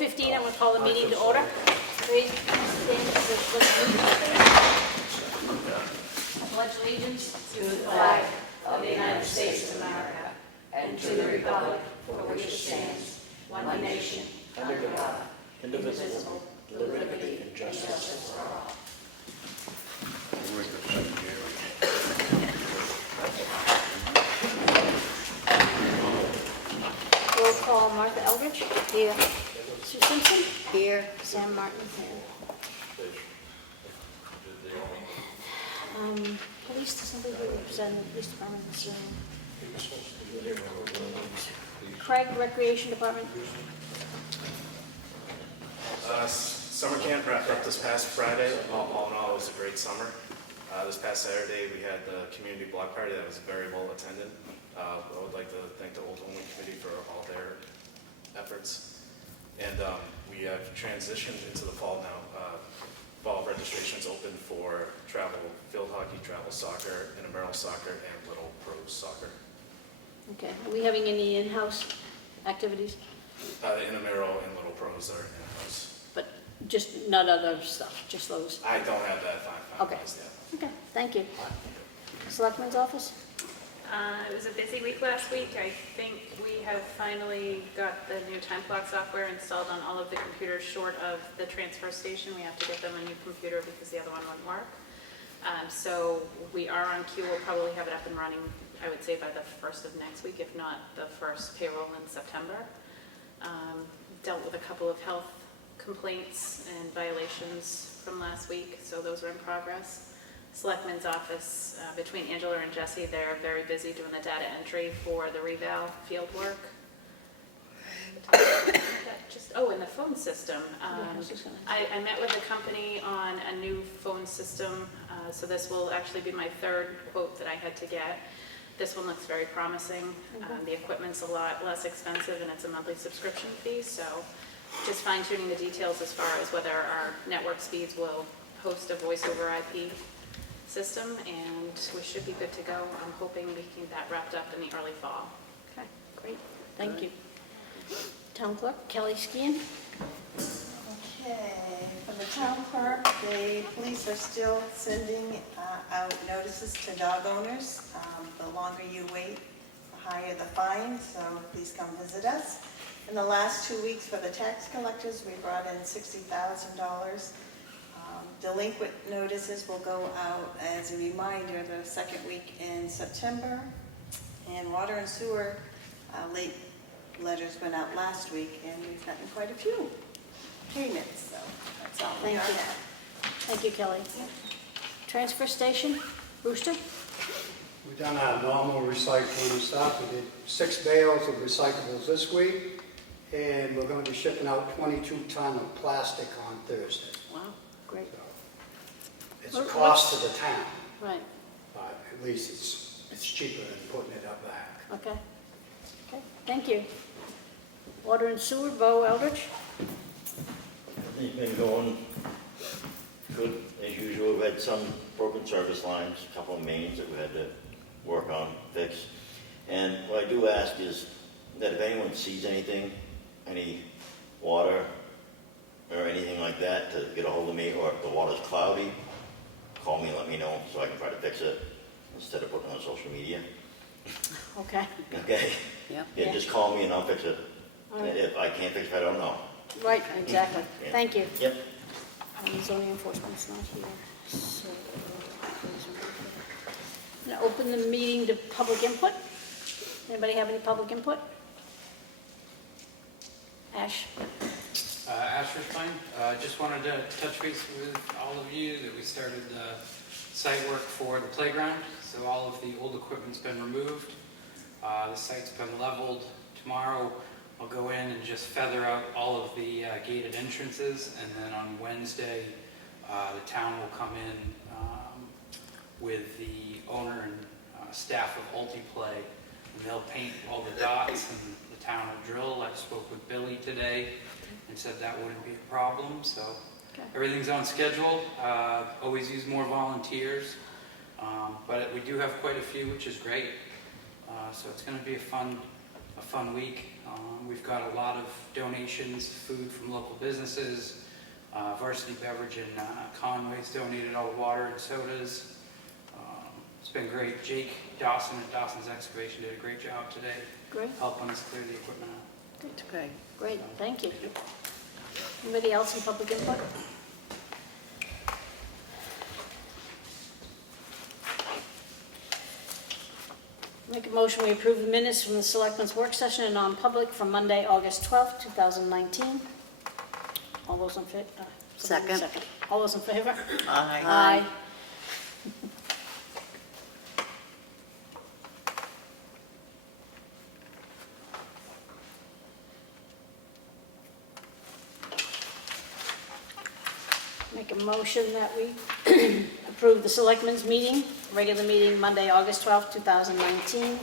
4:15, I'm going to call the meeting to order. Please stand for the pledge allegiance To the flag of the United States of America and to the republic for which it stands, one nation, under God, indivisible, with liberty and justice for all. Roll call, Martha Eldridge. Here. Sue Simpson. Here. Sam Martin. Here. Police, does somebody represent the police department? So, Craig, Recreation Department. Summer camp wrapped up this past Friday. All in all, it was a great summer. This past Saturday, we had the community block party that was very well attended. I would like to thank the Old Homeland Committee for all their efforts. And we have transitioned into the fall now. Fall registrations open for travel, field hockey, travel soccer, intramural soccer, and little pros soccer. Okay. Are we having any in-house activities? The intramural and little pros are in-house. But just not other stuff, just those? I don't have that finalized yet. Okay, thank you. Selectmen's office? It was a busy week last week. I think we have finally got the new time clock software installed on all of the computers short of the transfer station. We have to get them a new computer because the other one wouldn't work. So we are on queue. We'll probably have it up and running, I would say, by the first of next week, if not the first payroll in September. Dealt with a couple of health complaints and violations from last week, so those are in progress. Selectmen's office, between Angela and Jesse, they're very busy doing the data entry for the reval field work. And the phone system. I met with a company on a new phone system, so this will actually be my third quote that I had to get. This one looks very promising. The equipment's a lot less expensive and it's a monthly subscription fee, so just fine-tuning the details as far as whether our network speeds will host a voice over IP system, and we should be good to go. I'm hoping we can get that wrapped up in the early fall. Okay, great. Thank you. Town Clerk, Kelly Skian. Okay, for the town clerk, the police are still sending out notices to dog owners. The longer you wait, the higher the fine, so please come visit us. In the last 2 weeks for the tax collectors, we brought in $60,000. Delinquent notices will go out as a reminder the second week in September. And water and sewer late letters went out last week, and we've gotten quite a few payments, so that's all we Thank you. have. Thank you, Kelly. Transfer station, Brewster. We've done our normal recycling and stuff. We did 6 bales of recyclables this week, and we're going to be shipping out 22 ton of plastic on Thursday. Wow, great. So it's a cost to the town, Right, but at least it's cheaper than putting it up back. okay. Okay, thank you. Water and sewer, Bo Eldridge. Everything's been going good as usual. We had some broken service lines, a couple of mains that we had to work on, fix. And what I do ask is that if anyone sees anything, any water or anything like that, to get a hold of me, or if the water's cloudy, call me and let me know so I can try to fix it instead of putting it on social media. Okay. Okay? Yep. Yeah, just call me and I'll fix it. All right. If I can't fix it, I don't know. Right, exactly. Yeah. Thank you. Yep. Zoning enforcement's not here. So, I'm gonna open the meeting to public input. Anybody have any public input? Ash? Ash Fine. Just wanted to touch base with all of you that we started site work for the playground. So all of the old equipment's been removed. The site's been leveled. Tomorrow I'll go in and just feather out all of the gated entrances, and then on Wednesday the town will come in with the owner and staff of Ultiplay, and they'll paint all the dots, and the town will drill. I spoke with Billy today and said that wouldn't be a problem, so Okay. everything's on schedule. Always use more volunteers, but we do have quite a few, which is great. So it's going to be a fun week. We've got a lot of donations, food from local businesses. Varsity Beverage in Conway's donated all the water and sodas. It's been great. Jake Dawson at Dawson's Excavation did a great job today, Great, helping us clear the equipment out. that's great. Great, thank you. Anybody else in public input? Make a motion, we approve the minutes from the Selectmen's work session in non-public from Monday, August 12th, 2019. All those in favor? Second. All those in favor? Aye. Aye. Make a motion that we approve the Selectmen's meeting, regular meeting, Monday, August 12th, 2019.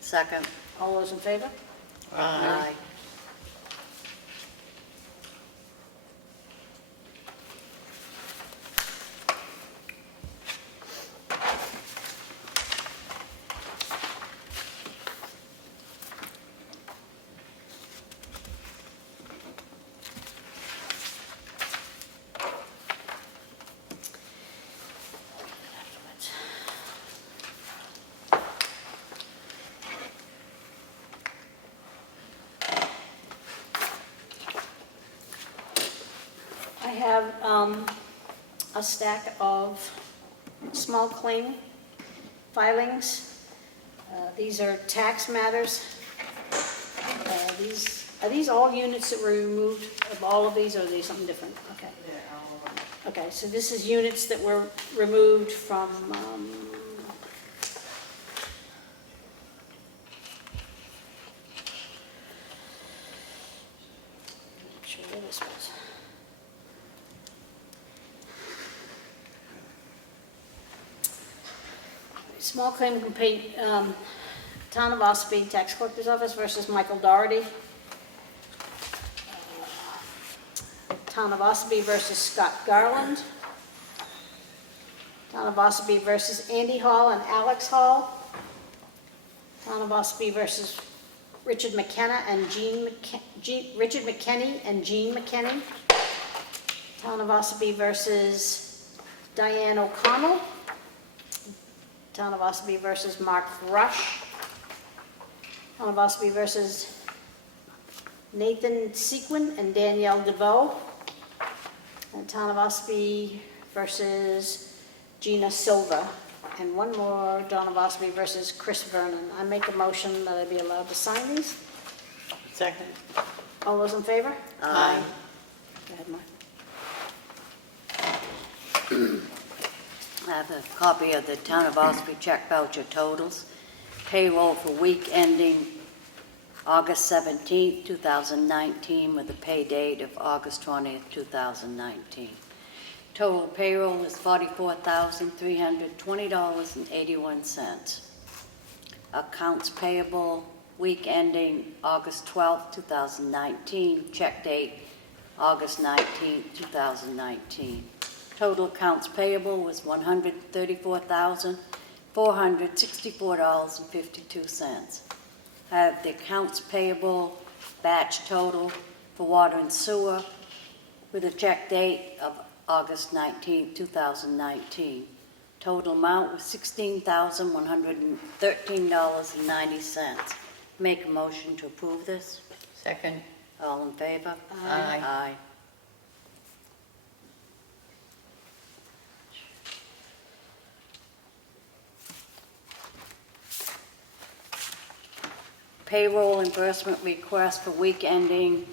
Second. All those in favor? Aye. I have a stack of small claim filings. These are tax matters. Are these all units that were removed of all of these, or are they something different? Okay. Okay, so this is units that were removed from, not sure where this was. Small claim complaint, Town of Ossipee Tax Collector's Office versus Michael Doherty. Town of Ossipee versus Scott Garland. Town of Ossipee versus Andy Hall and Alex Hall. Town of Ossipee versus Richard McKenna and Richard McKenney and Jean McKenney. Town of Ossipee versus Diane O'Connell. Town of Ossipee versus Mark Rush. Town of Ossipee versus Nathan Sequin and Danielle DeVoe. And Town of Ossipee versus Gina Silva. And one more, Town of Ossipee versus Chris Vernon. I make a motion that I be allowed to sign these. Second. All those in favor? Aye. Go ahead, Mark. I have a copy of the Town of Ossipee check voucher totals. Payroll for week ending August 17th, 2019, with a pay date of August 20th, 2019. Total payroll is $44,320.81. Accounts payable week ending August 12th, 2019, check date August 19th, 2019. Total accounts payable was $134,464.52. I have the accounts payable batch total for water and sewer with a check date of August 19th, 2019. Total amount was $16,113.90. Make a motion to approve this. Second. All in favor? Aye. Aye. Payroll reimbursement request for week ending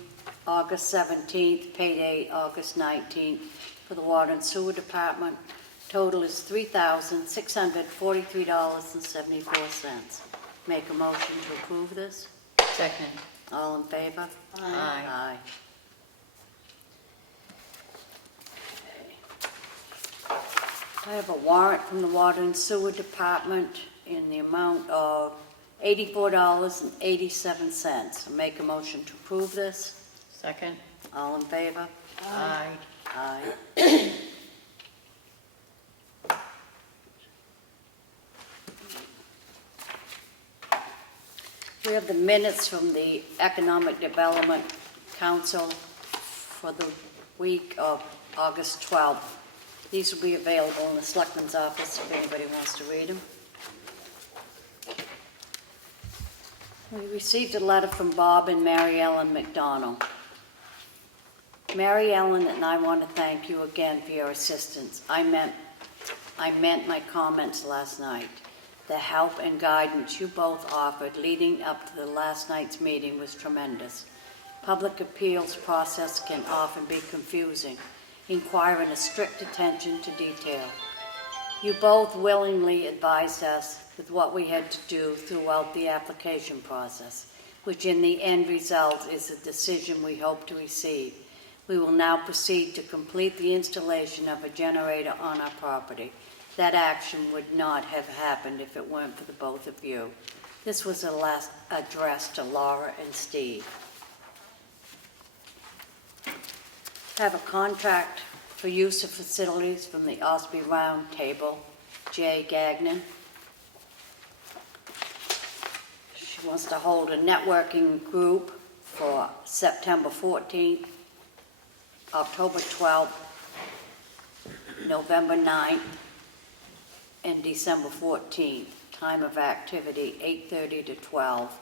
August 17th, pay date August 19th for the Water and Sewer Department. Total is $3,643.74. Make a motion to approve this. Second. All in favor? Aye. Aye. I have a warrant from the Water and Sewer Department in the amount of $84.87. Make a motion to approve this. Second. All in favor? Aye. Aye. We have the minutes from the Economic Development Council for the week of August 12th. These will be available in the Selectmen's office if anybody wants to read them. We received a letter from Bob and Mary Ellen McDonald. Mary Ellen and I want to thank you again for your assistance. I meant my comments last night. The help and guidance you both offered leading up to the last night's meeting was tremendous. Public appeals process can often be confusing, requiring a strict attention to detail. You both willingly advised us with what we had to do throughout the application process, which in the end result is the decision we hope to receive. We will now proceed to complete the installation of a generator on our property. That action would not have happened if it weren't for the both of you. This was a last address to Laura and Steve. Have a contract for use of facilities from the Ossipee Round Table, Jay Gagnon. She wants to hold a networking group for September 14th, October 12th, November 9th, and December 14th. Time of activity 8:30 to 12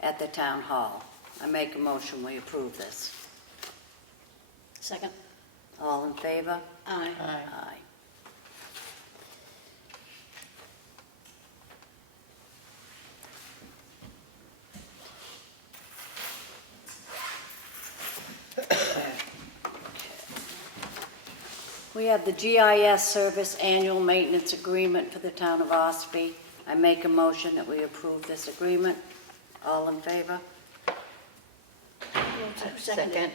at the Town Hall. I make a motion we approve this. Second. All in favor? Aye. Aye. We have the GIS Service Annual Maintenance Agreement for the Town of Ossipee. I make a motion that we approve this agreement. All in favor? Second.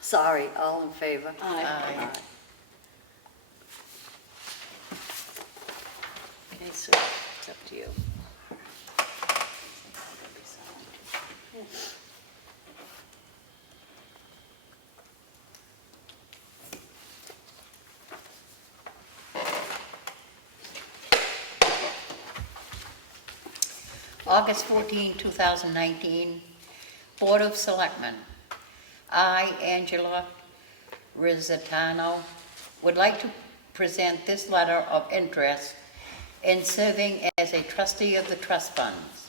Sorry, all in favor? Aye. Okay, so it's up to you. August 14, 2019, Board of Selectmen. I, Angela Rizzatano, would like to present this letter of interest in serving as a trustee of the trust funds.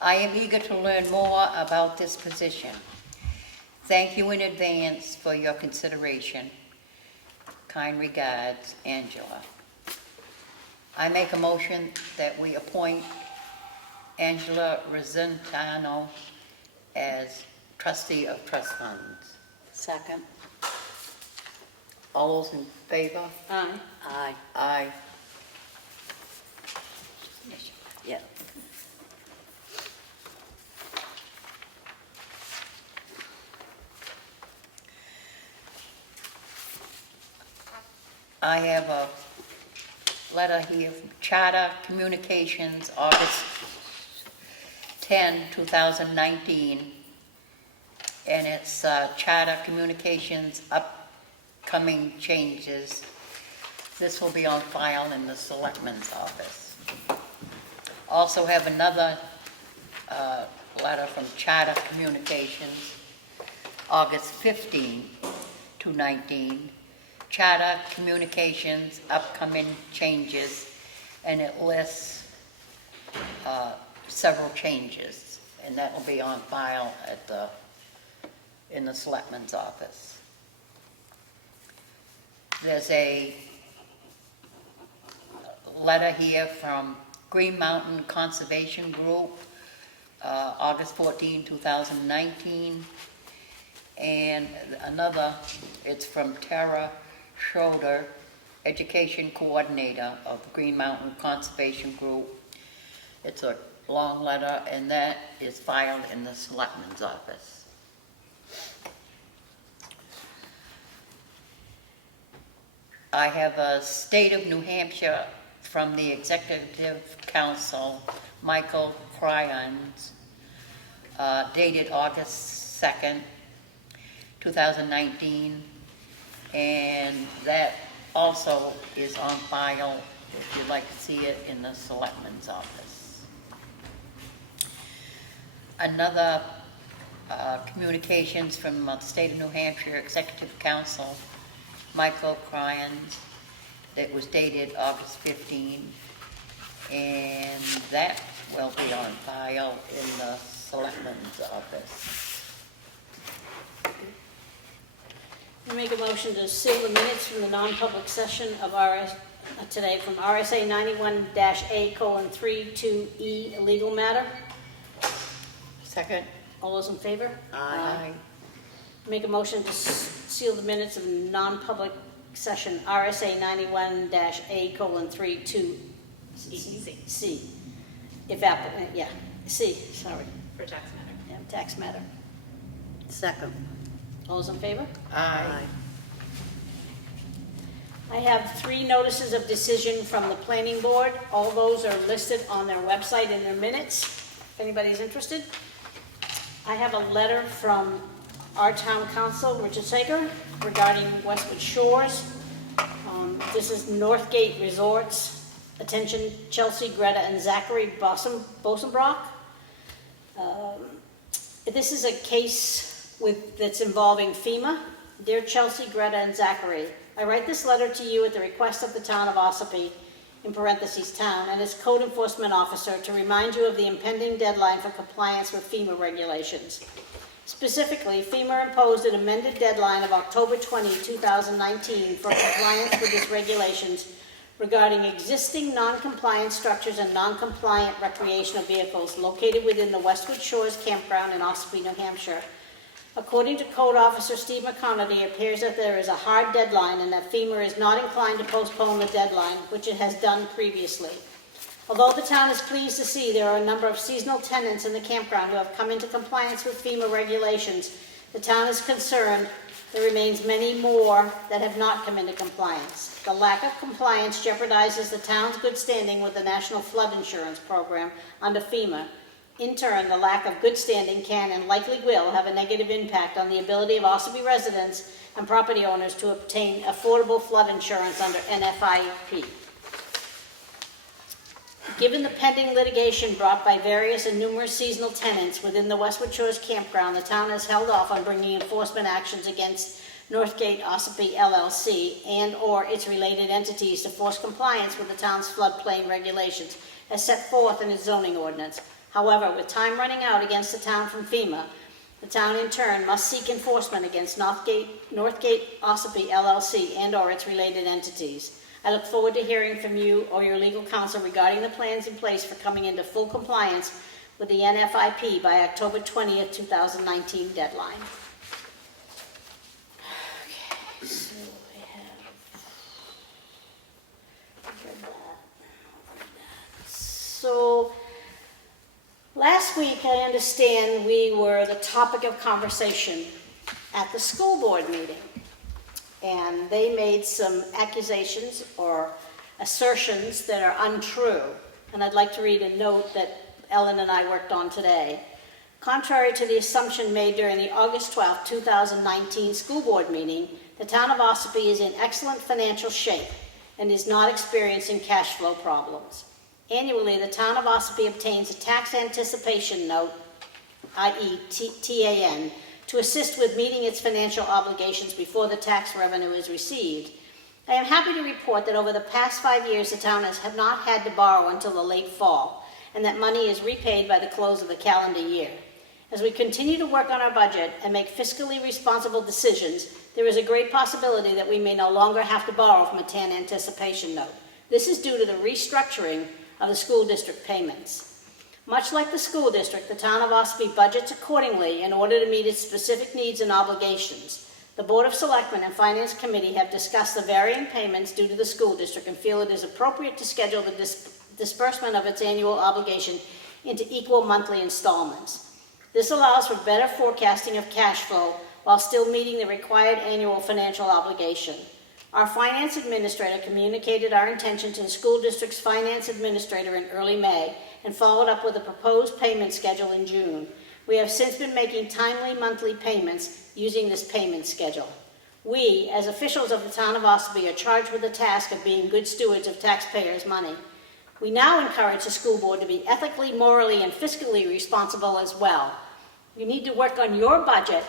I am eager to learn more about this position. Thank you in advance for your consideration. Kind regards, Angela. I make a motion that we appoint Angela Rizzatano as trustee of trust funds. Second. All those in favor? Aye. Aye. Aye. Yeah. I have a letter here from Charter Communications, August 10, 2019. And it's Charter Communications upcoming changes. This will be on file in the Selectmen's office. Also have another letter from Charter Communications, August 15 to 19. Charter Communications upcoming changes, and it lists several changes, and that will be on file at in the Selectmen's office. There's a letter here from Green Mountain Conservation Group, August 14, 2019, and another, it's from Tara Schroeder, Education Coordinator of the Green Mountain Conservation Group. It's a long letter, and that is filed in the Selectmen's office. I have a State of New Hampshire from the Executive Council, Michael Cryans, dated August 2nd, 2019, and that also is on file if you'd like to see it in the Selectmen's office. another communications from the state of New Hampshire Executive Council, Michael Cryans, that was dated August 15, and that will be on file in the Selectmen's office. I make a motion to seal the minutes from the non-public session of today from RSA 91-A:3 to E, a legal matter. Second? All those in favor? Aye. Make a motion to seal the minutes of non-public session RSA 91-A:3 to C. If applicant, C, sorry, For tax matter. yeah, tax matter. Second. All those in favor? Aye. I have 3 notices of decision from the planning board. All those are listed on their website in their minutes, if anybody's interested. I have a letter from our town council, Richard Sager, regarding Westwood Shores. This is Northgate Resorts. Attention Chelsea, Greta, and Zachary Bosenbrock. This is a case that's involving FEMA. Dear Chelsea, Greta, and Zachary, I write this letter to you at the request of the town of Ossipee, in parentheses town, and its code enforcement officer to remind you of the impending deadline for compliance with FEMA regulations. Specifically, FEMA imposed an amended deadline of October 20, 2019 for compliance with its regulations regarding existing non-compliant structures and non-compliant recreational vehicles located within the Westwood Shores Campground in Ossipee, New Hampshire. According to Code Officer Steve McConaty, it appears that there is a hard deadline and that FEMA is not inclined to postpone the deadline, which it has done previously. Although the town is pleased to see there are a number of seasonal tenants in the campground who have come into compliance with FEMA regulations, the town is concerned there remains many more that have not come into compliance. The lack of compliance jeopardizes the town's good standing with the National Flood Insurance Program under FEMA. In turn, the lack of good standing can and likely will have a negative impact on the ability of Ossipee residents and property owners to obtain affordable flood insurance under NFIP. Given the pending litigation brought by various and numerous seasonal tenants within the Westwood Shores Campground, the town has held off on bringing enforcement actions against Northgate Ossipee LLC and/or its related entities to force compliance with the town's floodplain regulations as set forth in its zoning ordinance. However, with time running out against the town from FEMA, the town in turn must seek enforcement against Northgate Ossipee LLC and/or its related entities. I look forward to hearing from you or your legal counsel regarding the plans in place for coming into full compliance with the NFIP by October 20th, 2019 deadline. Okay, so we have read that. So last week, I understand we were the topic of conversation at the school board meeting. And they made some accusations or assertions that are untrue. And I'd like to read a note that Ellen and I worked on today. Contrary to the assumption made during the August 12, 2019 school board meeting, the town of Ossipee is in excellent financial shape and is not experiencing cash flow problems. Annually, the town of Ossipee obtains a tax anticipation note, i.e. TAN, to assist with meeting its financial obligations before the tax revenue is received. I am happy to report that over the past 5 years, the town has not had to borrow until the late fall, and that money is repaid by the close of the calendar year. As we continue to work on our budget and make fiscally responsible decisions, there is a great possibility that we may no longer have to borrow from a TAN anticipation note. This is due to the restructuring of the school district payments. Much like the school district, the town of Ossipee budgets accordingly in order to meet its specific needs and obligations. The Board of Selectmen and Finance Committee have discussed the varying payments due to the school district and feel it is appropriate to schedule the disbursement of its annual obligation into equal monthly installments. This allows for better forecasting of cash flow while still meeting the required annual financial obligation. Our finance administrator communicated our intention to the school district's finance administrator in early May and followed up with a proposed payment schedule in June. We have since been making timely monthly payments using this payment schedule. We, as officials of the town of Ossipee, are charged with the task of being good stewards of taxpayers' money. We now encourage the school board to be ethically, morally, and fiscally responsible as well. You need to work on your budget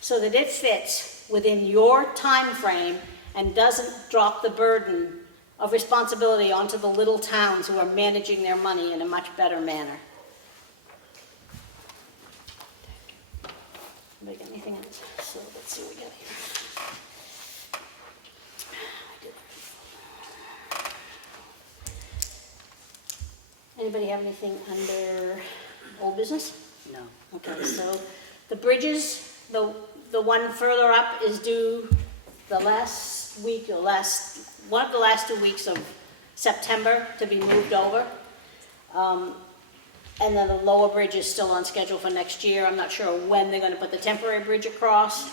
so that it fits within your time frame and doesn't drop the burden of responsibility onto the little towns who are managing their money in a much better manner. Anybody got anything else? So let's see what we got here. Anybody have anything under old business? No. Okay, so the bridges, the one further up is due the last week, or one of the last 2 weeks of September to be moved over. And then the lower bridge is still on schedule for next year. I'm not sure when they're gonna put the temporary bridge across.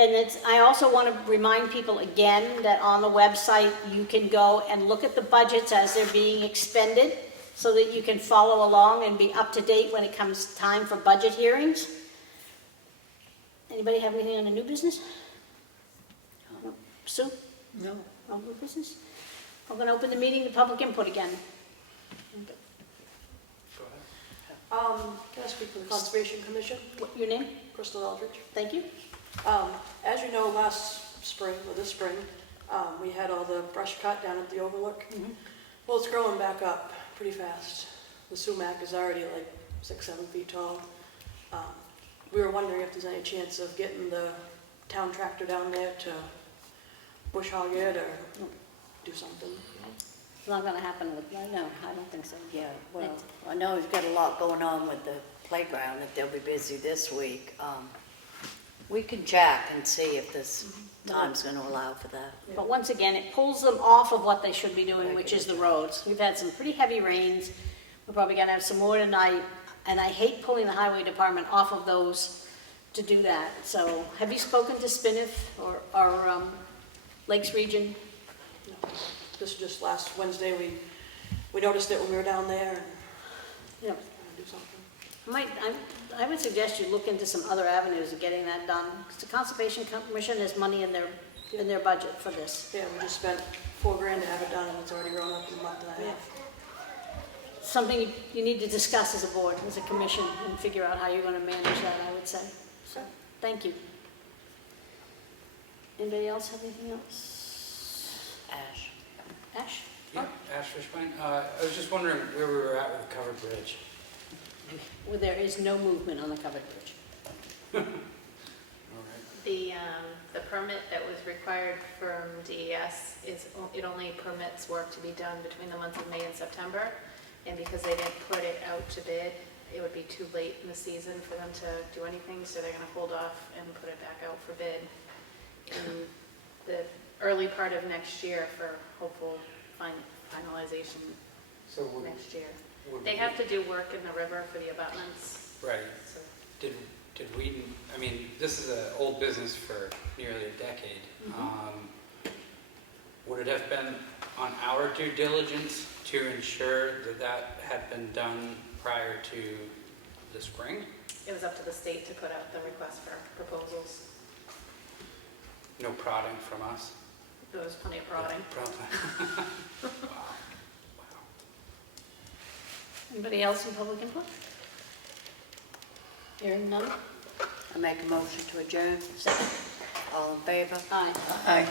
And I also want to remind people again that on the website, you can go and look at the budgets as they're being expended so that you can follow along and be up to date when it comes time for budget hearings. Anybody have anything on the new business? No. Sue? No. No new business? I'm going to open the meeting to public input again. Go ahead. Can I speak to the Conservation Commission? What, your name? Crystal Eldridge. Thank you. As you know, last spring, or this spring, we had all the brush cut down at the overlook. Well, it's growing back up pretty fast. The sumac is already like 6-7 feet tall. We were wondering if there's any chance of getting the town tractor down there to bush hog it or do something. It's not going to happen with, no, I don't think so. Yeah, well, I know we've got a lot going on with the playground, if they'll be busy this week. We can check and see if this time's gonna allow for that. But once again, it pulls them off of what they should be doing, which is the roads. We've had some pretty heavy rains. We're probably gonna have some more tonight, and I hate pulling the highway department off of those to do that. So have you spoken to Spiniff or Lakes Region? No. This is just last Wednesday, we noticed it when we were down there and Yeah. do something. I would suggest you look into some other avenues of getting that done. 'Cause the Conservation Commission has money in their budget for this. Yeah, we just spent $4,000 to have it done and it's already grown up in a month and a half. Something you need to discuss as a board, as a commission, and figure out how you're gonna manage that, I would say. So, thank you. Anybody else have anything else? Ash? Ash? Yeah, Ash Fishbein. I was just wondering where we were at with the covered bridge. Well, there is no movement on the covered bridge. All right. The permit that was required from DES it only permits work to be done between the months of May and September. And because they didn't put it out to bid, it would be too late in the season for them to do anything, so they're gonna hold off and put it back out for bid in the early part of next year for hopeful finalization So would, next year. would They we- have to do work in the river for the abutments. Right. So Did we, I mean, this is an old business for nearly a decade. Would it have been on our due diligence to ensure that that had been done prior to the spring? it was up to the state to put out the request for proposals. No prodding from us? There was plenty of prodding. Wow. Anybody else in public input? Hearing none? I make a motion to adjourn. Second? All in favor? Aye. Aye.